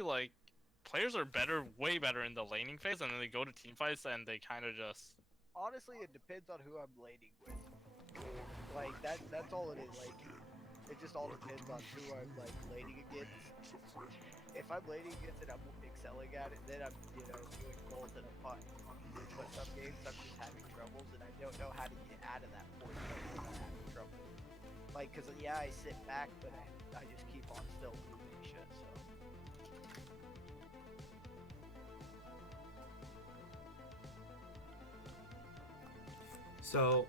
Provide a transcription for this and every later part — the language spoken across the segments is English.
like players are way better in the laning phase, and then they go to team fights and they kind of just. Honestly, it depends on who I'm laning with. Like that's all it is. Like it just all depends on who I'm like laning against. If I'm laning against it, I'm excelling at it. Then I'm doing gold and I'm fine. But some games I'm just having troubles and I don't know how to get out of that point when I'm having trouble. Like, cause yeah, I sit back, but I just keep on still moving shit. So. So,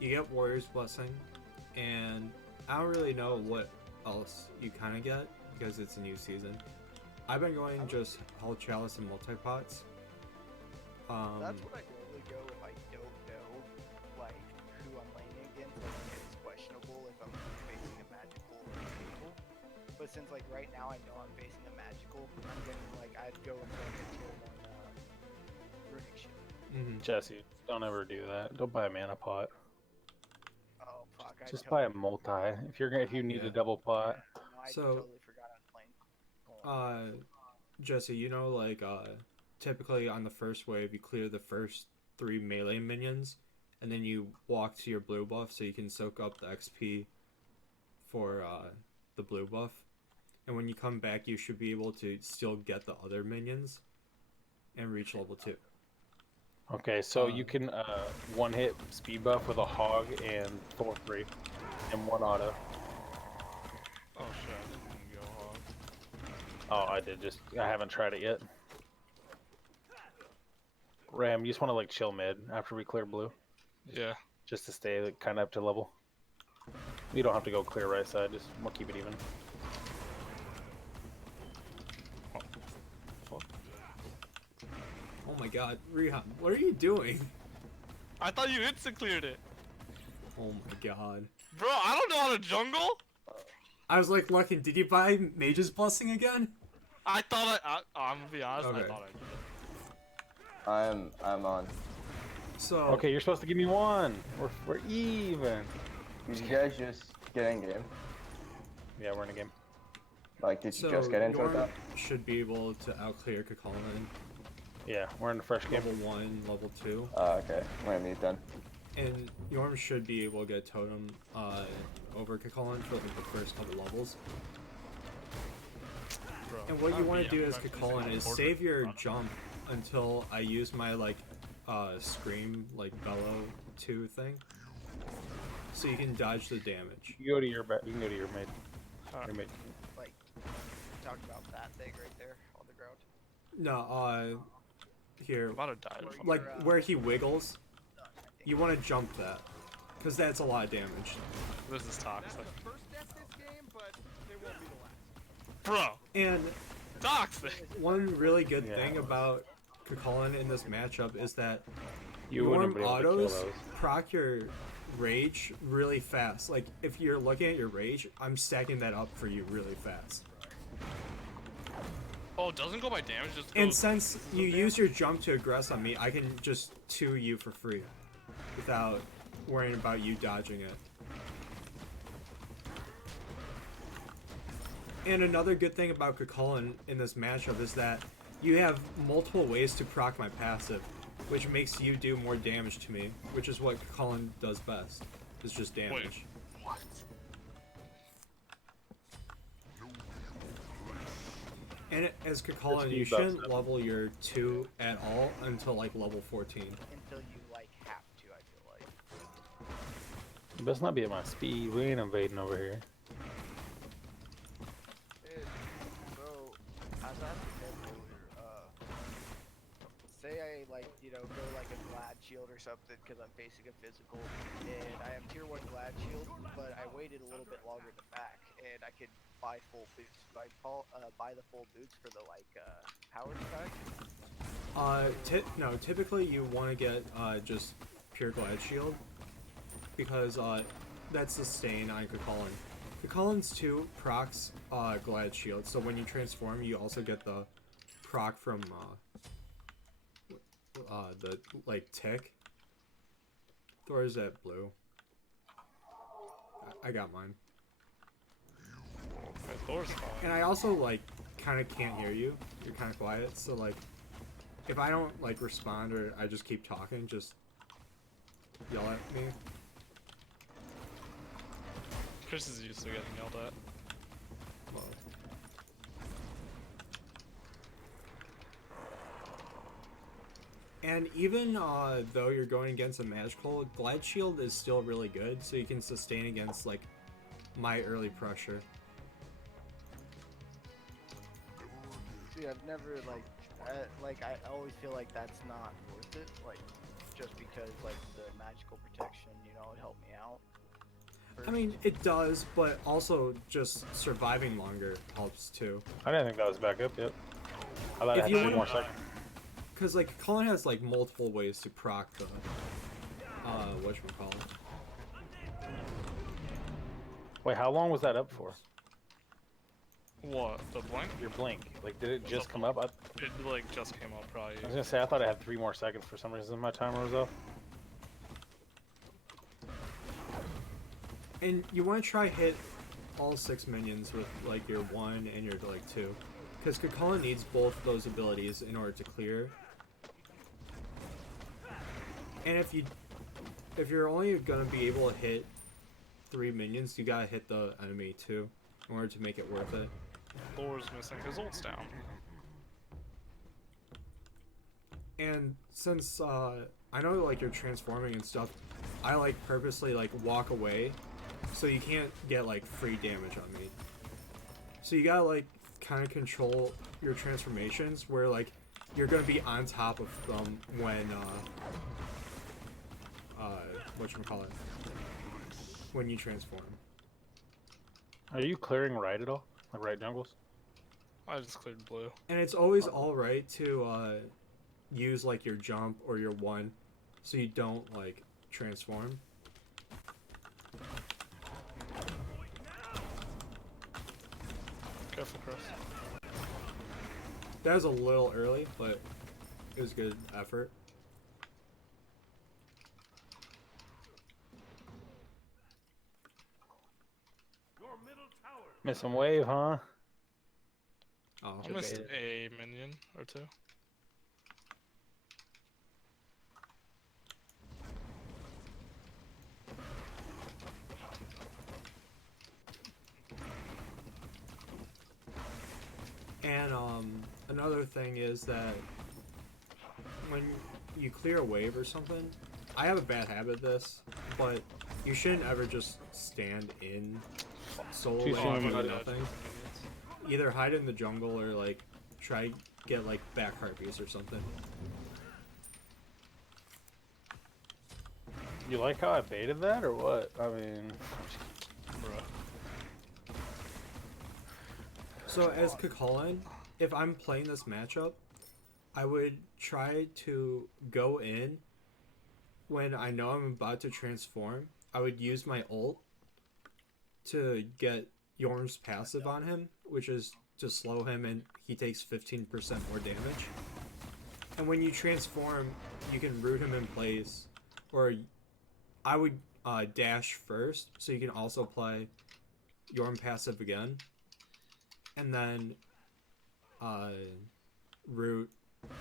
you get Warrior's Blessing, and I don't really know what else you kind of get because it's a new season. I've been going just Hell Chalice and multi-pots. That's what I normally go if I don't know, like, who I'm laning against. Like, if it's questionable if I'm facing a magical or a stable. But since, like, right now I know I'm facing a magical, I'm getting, like, I'd go and play a tier 1 runic shield. Jesse, don't ever do that. Don't buy a mana pot. Oh, fuck. Just buy a multi. If you need a double pot. No, I So, totally forgot I was playing. Jesse, like, typically on the first wave, you clear the first 3 melee minions, and then you walk to your blue buff so you can soak up the XP for the blue buff. And when you come back, you should be able to still get the other minions and reach level 2. Okay, so you can one hit speed buff with a hog and Thor 3 and 1 auto. Oh shit! I didn't go hog. Oh, I did. I haven't tried it yet. Ram, you just want to like chill mid after we clear blue. Yeah. Just to stay like, kind of up to level. You don't have to go clear right side. Just we'll keep it even. Oh my god, Rihan, what are you doing? I thought you instant cleared it. Oh my god. Bro, I don't know how to jungle. I was like, looking, did you buy Mage's Blessing again? I thought I'm gonna be honest, Okay. I thought I did. I'm on. So Okay, you're supposed to give me 1. We're even. Did you guys just get in game? Yeah, we're in a game. Like, did you just get into it Jorm though? should be able to outclear Chulainn. Yeah, we're in a fresh game. Level 1, level 2. Okay. I'm gonna mute then. And Jorm should be able to get Totem over Chulainn for like, the first couple levels. Bro, And what you want to do as Chulainn is save your jump until I use my like scream like bellow 2 thing. So you can dodge the damage. You go to your you can go to your mid. Your mid. Like, talk about that thing right there on the ground. No, here, I'm about to die. like where he wiggles, you want to jump that, because that's a lot of damage. This is toxic. First death this game, but it won't be the last. Bro, And toxic. one really good thing about Chulainn in this matchup is that You wouldn't Jorm be able to kill autos those. proc your rage really fast. Like if you're looking at your rage, I'm stacking that up for you really fast. Oh, it doesn't go by damage. Just And goes since you use your jump to aggress on me, I can just 2 you for free without worrying about you dodging it. And another good thing about Chulainn in this matchup is that you have multiple ways to proc my passive, which makes you do more damage to me, which is what Chulainn does best. It's just damage. Wait, what? And as Chulainn, you shouldn't level your 2 at all until like level 14. Until you like have to, I feel like. You best not be at my speed. We ain't invading over here. So, as I said earlier, say I like, go like a glad shield or something because I'm facing a physical, and I have tier 1 glad shield, but I waited a little bit longer in the back, and I could buy full boots. So I buy the full boots for the like power spike. No, typically you want to get just pure glad shield because that's the stain on Chulainn. Chulainn's 2 procs glad shield, so when you transform, you also get the proc from the like tick. Thor's at blue. I got mine. Thor's fine. And I also like kind of can't hear you. You're kind of quiet, so like if I don't like respond or I just keep talking, just yell at me. Chris is used to getting yelled at. Well, and even though you're going against a magical, Glide Shield is still really good, so you can sustain against like my early pressure. See, I've never I always feel like that's not worth it. Like, just because like the magical protection, you know, it helped me out. I mean, it does, but also just surviving longer helps too. I didn't think that was back up yet. I thought If I you had 2 want- more seconds. Cause like Chulainn has like multiple ways to proc the whatchamacallit. Wait, how long was that up for? What? The blink? Your blink. Like, did it just come up? I It like just came up probably. was gonna say, I thought I had 3 more seconds for some reason. My timer was off. And you want to try hit all 6 minions with like your 1 and your like 2, because Chulainn needs both of those abilities in order to clear. And if you're only gonna be able to hit 3 minions, you gotta hit the enemy too, in order to make it worth it. Thor's missing his ult's down. And since I know like you're transforming and stuff, I like purposely like walk away, so you can't get like free damage on me. So you gotta like kind of control your transformations, where like you're gonna be on top of them when whatchamacallit, when you transform. Are you clearing right at all? Like right jungles? I just cleared blue. And it's always alright to use like your jump or your 1, so you don't like transform. Careful, Chris. That was a little early, but it was good effort. Missing wave, huh? Oh, I missed okay. a minion or 2. And another thing is that when you clear a wave or something, I have a bad habit of this, but you shouldn't ever just stand in solo Too lane soon, and do buddy. nothing. Either hide in the jungle or like try get like back harpies or something. You like how I baited that, or what? I mean, Bruh. So as Chulainn, if I'm playing this matchup, I would try to go in when I know I'm about to transform. I would use my ult to get Jorm's passive on him, which is to slow him and he takes 15% more damage. And when you transform, you can root him in place, or I would dash first, so you can also play Jorm passive again, and then root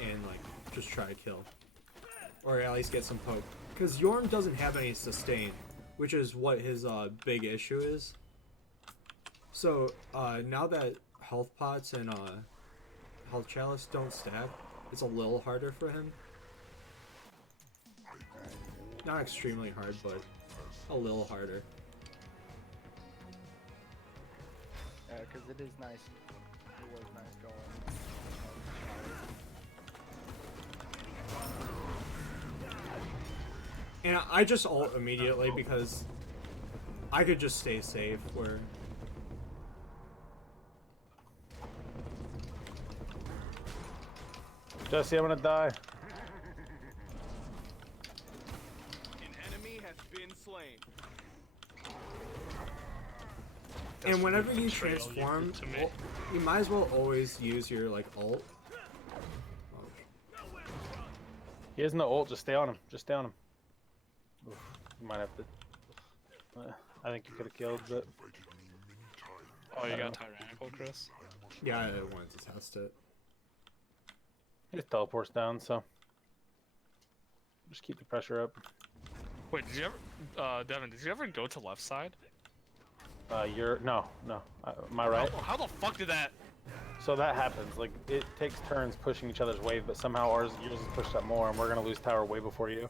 and like just try to kill, or at least get some poke, because Jorm doesn't have any sustain, which is what his big issue is. So now that health pots and health chalice don't stack, it's a little harder for him. Not extremely hard, but a little harder. Yeah, because it is nice. It was nice going. And I just ult immediately because I could just stay safe where... Jesse, I'm gonna die. An enemy has been slain. And whenever you Betrayal, you transform, did to me. you might as well always use your like ult. He has no ult. Just stay on him. Just stay on him. Oof, you might have to. I think you could have killed, but Oh, you got tyrannical. careful, Chris. Yeah, I wanted to test it. He just teleports down, so just keep the pressure up. Wait, did you ever, Devin? Did you ever go to left side? No. Am I right? How the fuck did that? So that happens. Like it takes turns pushing each other's wave, but somehow yours is pushed up more, and we're gonna lose tower way before you.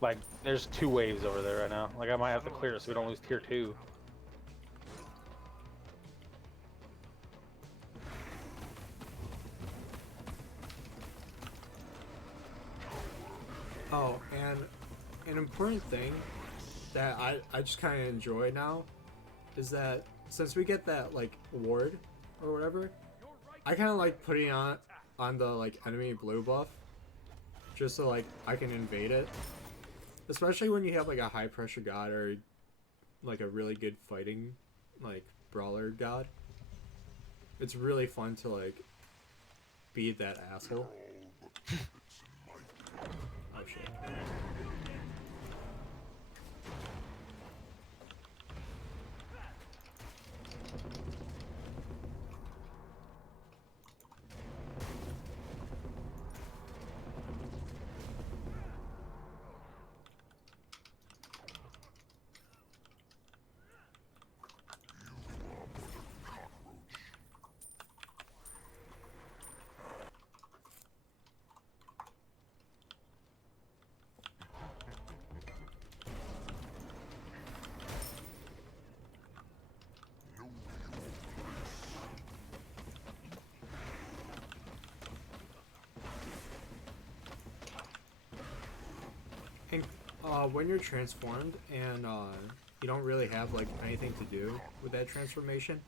Like there's 2 waves over there right now. Like I might have to clear it so we don't lose tier 2. Oh, and an important thing that I just kind of enjoy now is that since we get that like ward or whatever, I kind of like putting on the like enemy blue buff just so like I can invade it, especially when you have like a high pressure god or like a really good fighting like brawler god. It's really fun to like be that asshole. Oh shit. And when you're transformed and you don't really have like anything to do with that transformation,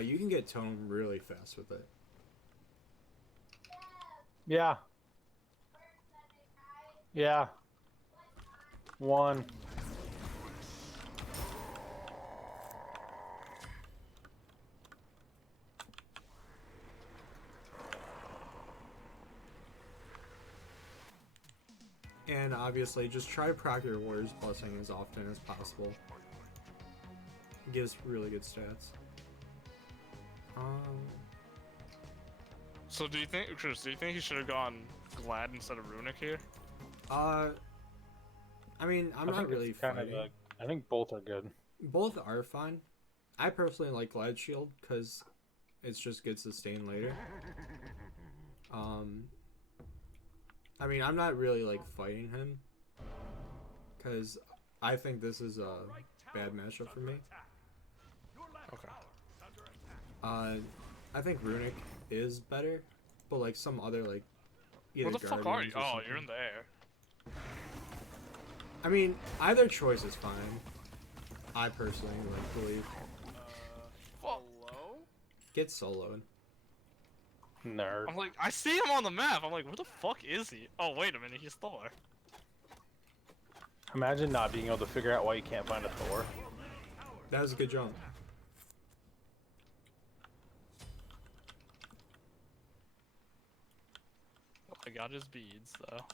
you can get tone really fast with it. Yeah. Yeah. 1. And obviously, just try to proc your Warrior's Blessing as often as possible. It gives really good stats. So do you think, Chris? Do you think he should have gone Glad instead of Runic here? I mean, I'm not really fighting. I think both are good. Both are fine. I personally like Glad Shield because it's just good sustain later. I mean, I'm not really like fighting him because I think this is a bad matchup for me. Okay. I think Runic is better, but like some other like either Where the fuck are you? Guardians or Oh, something. you're in the air. I mean, either choice is fine. I personally like believe. Hello? Get soloed. Nerd. I'm like, I see him on the map. I'm like, where the fuck is he? Oh, wait a minute, he's Thor. Imagine not being able to figure out why you can't find a Thor. That was a good jump. I got his beads though.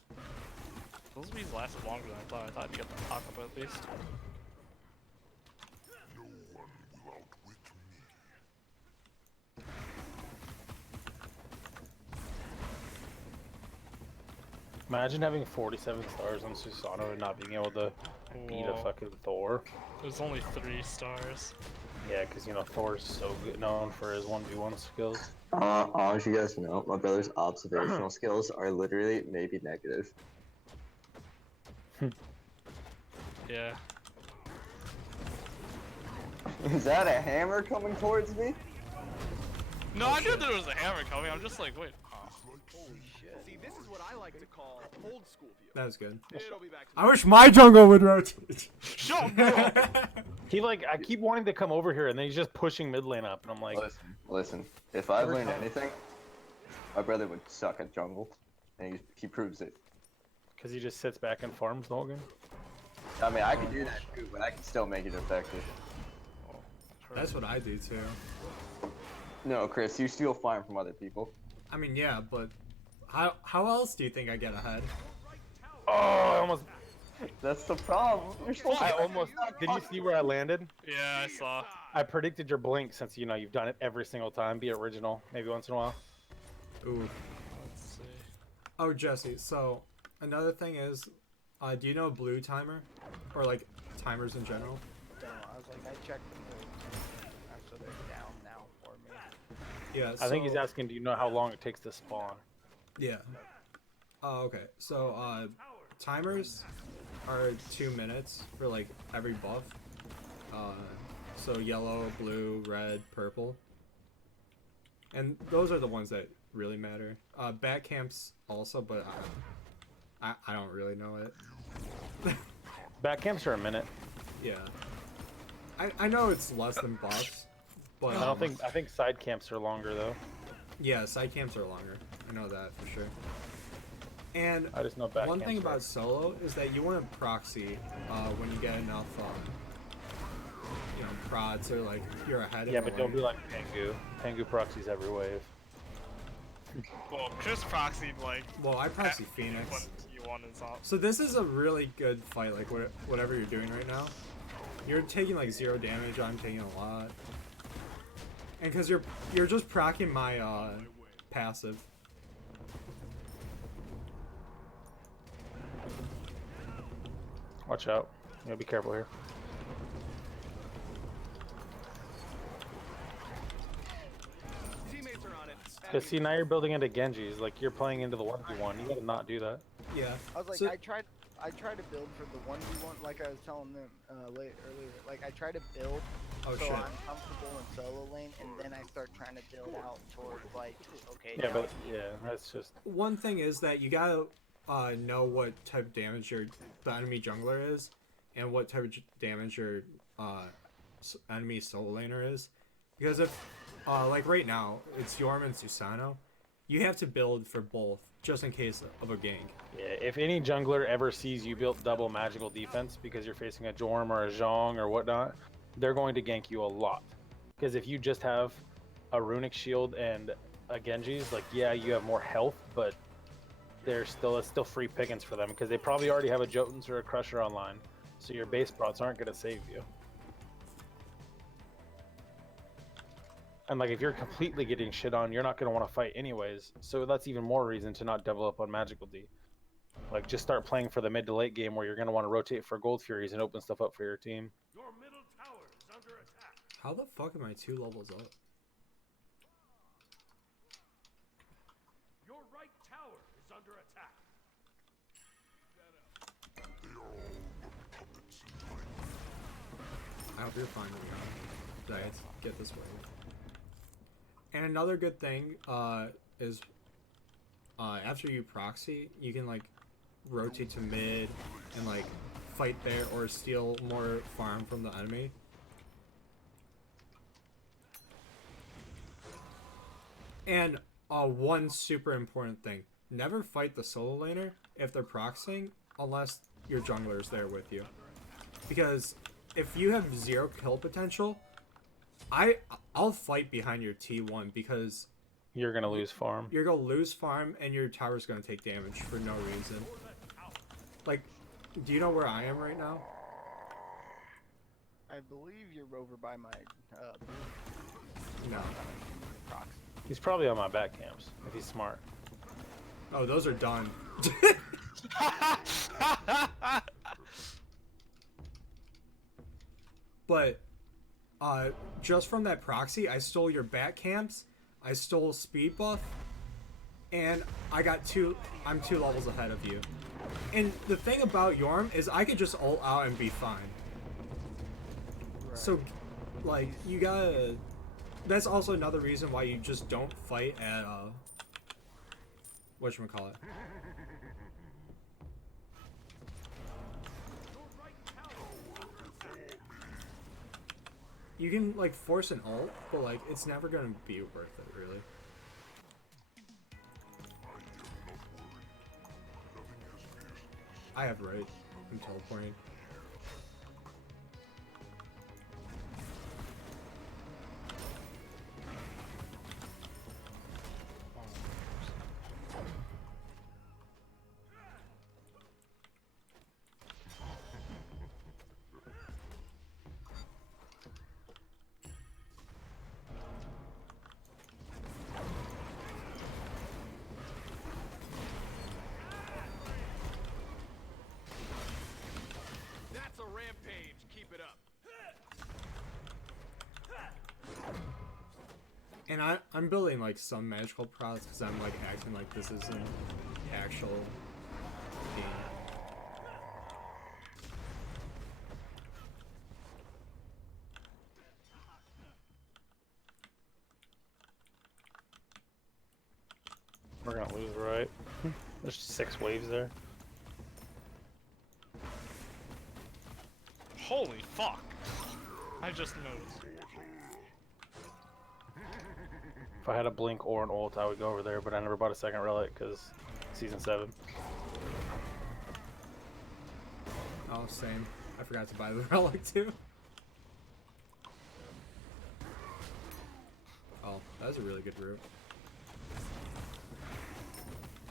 Those beads lasted longer than I thought. I thought I'd get the top up at least. Imagine having 47 stars on Susano and not being able to beat a Whoa. fucking Thor. There's only 3 stars. Yeah, because you know Thor's so good known for his 1v1 skills. I'll let you guys know, my brother's observational skills are literally maybe negative. Yeah. Is that a hammer coming towards me? No, I knew there was a hammer coming. I'm just like, wait. Oh. Holy shit. See, this is what I like to call old school view. That was good. It'll be back to I wish my jungle would rotate. Shut up! He like, I keep wanting to come over here and then he's just pushing mid lane up and I'm like, Listen. If I've learned anything, my brother would suck at jungle, and he proves it. because he just sits back and farms the whole game. I mean, I can do that too, but I can still make it effective. That's what I do too. No, Chris, you steal farm from other people. I mean, yeah, but how else do you think I get ahead? Oh, I almost, That's the problem. You're supposed to I almost, did you see where I landed? Yeah, I saw. I predicted your blink since you know you've done it every single time. Be original, maybe once in a while. Ooh. Let's see. Oh, Jesse. So another thing is, do you know blue timer, or like timers in general? No, I was like, I checked the builds. So they're down now for me. Yeah. I think he's so- asking, do you know how long it takes to spawn? Yeah. Oh, okay. So timers are 2 minutes for like every buff. So yellow, blue, red, purple. And those are the ones that really matter. Bat camps also, but I don't really know it. Back camps are a minute. Yeah. I know it's less than buffs, but I think side camps are longer though. yeah, side camps are longer. I know that for sure. And I just know back one camps thing are- about solo is that you want to proxy when you get enough, prods or like you're ahead of Yeah, the but don't lane. be like Pengu. Pengu proxies every wave. Well, Chris proxied like. Well, I proxy when Phoenix. T1 is off. So this is a really good fight, like whatever you're doing right now. You're taking like 0 damage, I'm taking a lot. And because you're just proccing my passive. Watch out. You gotta be careful here. Teammates are on it. Cause see, now you're building into Genjis. Like you're playing into the 1v1. You gotta not do that. Yeah. I was like, So- I tried to build for the 1v1, like I was telling them earlier. Like I try to build Oh so shit. I'm comfortable in solo lane, and then I start trying to build out towards like, okay, Yeah, now but yeah, that's just One thing is that you gotta know what type of damage the enemy jungler is, and what type of damage your enemy solo laner is, because if like right now it's Jorm and Susano, you have to build for both just in case of a gank. yeah. If any jungler ever sees you built double magical defense because you're facing a Jorm or a Zhong or whatnot, they're going to gank you a lot. Because if you just have a runic shield and a Genji's, like yeah, you have more health, but it's still free pickings for them because they probably already have a Jotuns or a Crusher online, so your base procs aren't gonna save you. And like if you're completely getting shit on, you're not gonna want to fight anyways. So that's even more reason to not develop on magical D. Like just start playing for the mid to late game where you're gonna want to rotate for Gold Furies and open stuff up for your team. Your middle tower is under attack. How the fuck am I 2 levels up? Your right tower is under attack. I hope you're fine with me. That I get this wave. And another good thing is after you proxy, you can like rotate to mid and like fight there or steal more farm from the enemy. And one super important thing, never fight the solo laner if they're proxying unless your jungler is there with you. Because if you have 0 kill potential, I'll fight behind your T1 because You're gonna lose farm. you're gonna lose farm and your tower's gonna take damage for no reason. Like, do you know where I am right now? I believe you're over by my No. proxy. He's probably on my back camps if he's smart. Oh, those are done. But just from that proxy, I stole your bat camps, I stole speed buff, and I got I'm 2 levels ahead of you. And the thing about Jorm is I could just ult out and be fine. So, like, you gotta... That's also another reason why you just don't fight at, whatchamacallit. You can, like, force an ult, but, like, it's never gonna be worth it, really. I have right. I'm teleporting. And I'm building like some magical prods because I'm like acting like this is an actual game. We're gonna lose, right? There's 6 waves there. Holy fuck! I just noticed. If I had a blink or an ult, I would go over there, but I never bought a second relic because season 7. Oh, same. I forgot to buy the relic too. Oh, that was a really good route.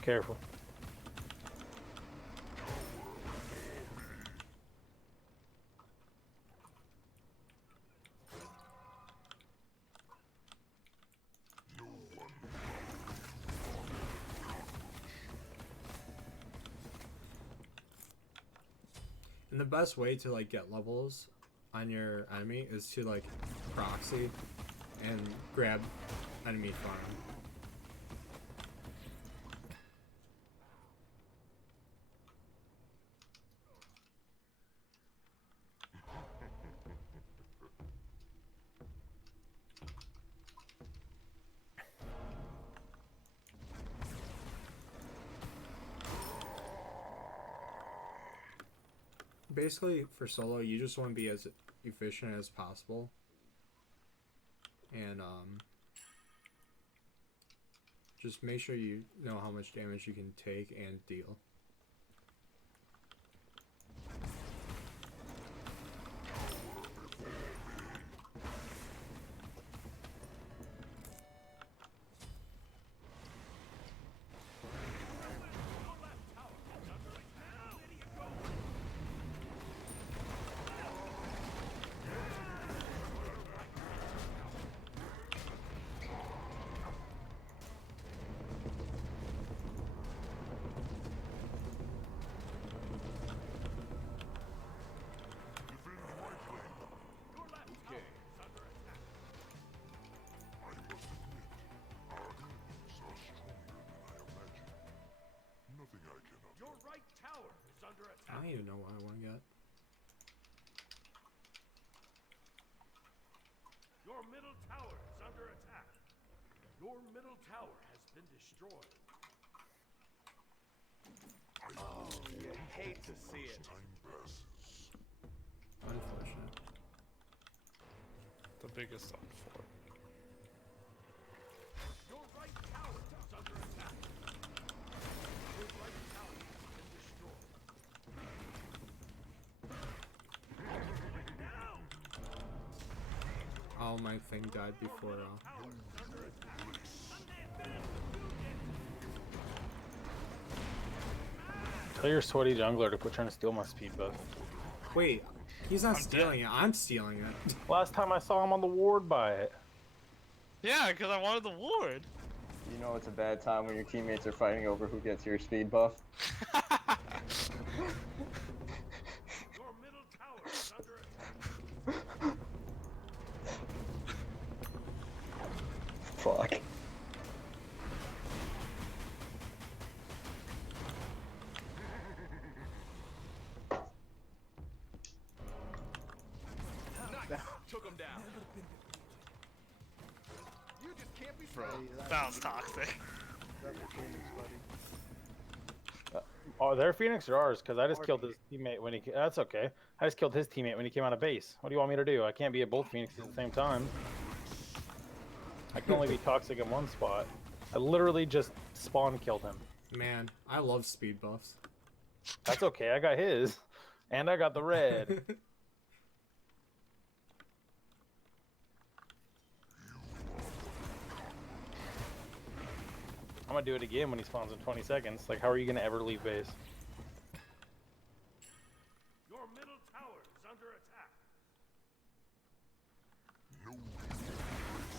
Careful. And the best way to like get levels on your enemy is to like proxy and grab enemy farm. Basically, for solo, you just want to be as efficient as possible. And, just make sure you know how much damage you can take and deal. Your right tower is under I attack. don't even know what I want to get. Your middle tower is under attack. Your middle tower has been destroyed. Oh, you hate to see it. Unfortunate. The biggest unfortunate. Your right tower is under attack. Your right tower has been destroyed. Oh, my thing died before. Tell your sweaty jungler to quit trying to steal my speed buff. Wait, he's not I'm stealing it. I'm stealing it. Last time I saw him on the ward by it. Yeah, because I wanted the ward. You know it's a bad time when your teammates are fighting over who gets your speed buff. Your middle tower is under attack. Fuck. Took him down. You just can't be Bro, Hey, that was toxic. That's the Phoenix, buddy. Oh, they're Phoenix or ours? Because I just Our killed his teammate when he. That's okay. I just killed his teammate when he came out of base. What do you want me to do? I can't be at both Phoenixes at the same time. I can only be toxic in one spot. I literally just spawn killed him. Man, I love speed buffs. That's okay. I got his, and I got the red. I'm gonna do it again when he spawns in 20 seconds. Like, how are you gonna ever leave base? Your middle tower is under attack.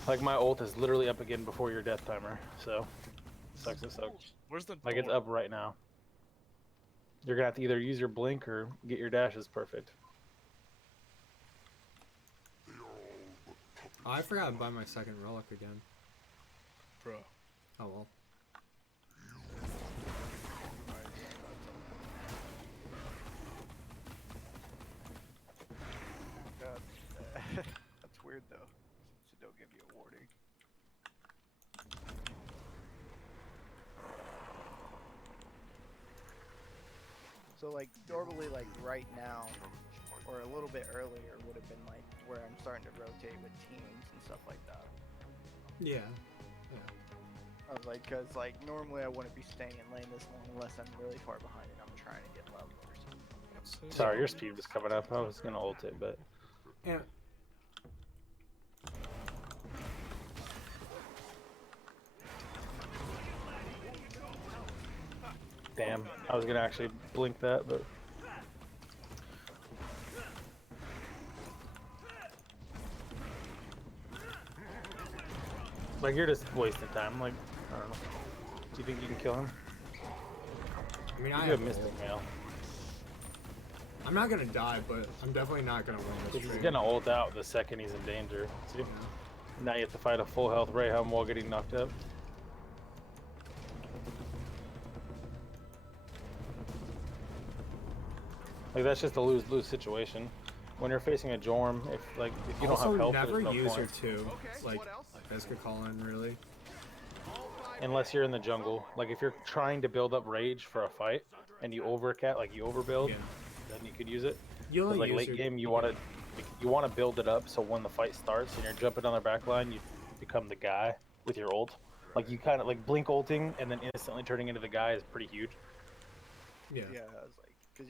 Like, my ult is literally up again before your death timer. So, sucks it sucks. Where's the Like, it's door? up right now. You're gonna have to either use your blink or get your dashes perfect. Oh, I forgot to buy my second relic again. Bro. Oh well. God. That's weird though. Since it don't give you a warning. So like normally like right now or a little bit earlier would have been like where I'm starting to rotate with teams and stuff like that. Yeah. I was like, cause like normally I wouldn't be staying in lane this long unless I'm really far behind and I'm trying to get level or something. Sorry, your speed was coming up. I was gonna ult it, but Yeah. damn, I was gonna actually blink that, but like you're just wasting time. Like I don't know. Do you think you can kill him? I mean, You I do have have Mystic ult. Mail. I'm not gonna die, but I'm definitely not gonna win this He's trade. gonna ult out the second he's in danger. See? Now you have to fight a full health Rayham while getting knocked up. Like that's just a lose-lose situation. When you're facing a Jorm, if you don't Also, have health, never there's no use point. her too. Okay, Like what else? as Chulainn, really. Unless you're in the jungle. Like if you're trying to build up rage for a fight and you overcat, like you overbuild, Yeah. then you could use it. You 'Cause, only like use late her. game, you want to build it up so when the fight starts and you're jumping on their back line, you become the guy with your ult. Like you kind of like blink ulting and then instantly turning into the guy is pretty huge. Yeah. Yeah, I was like,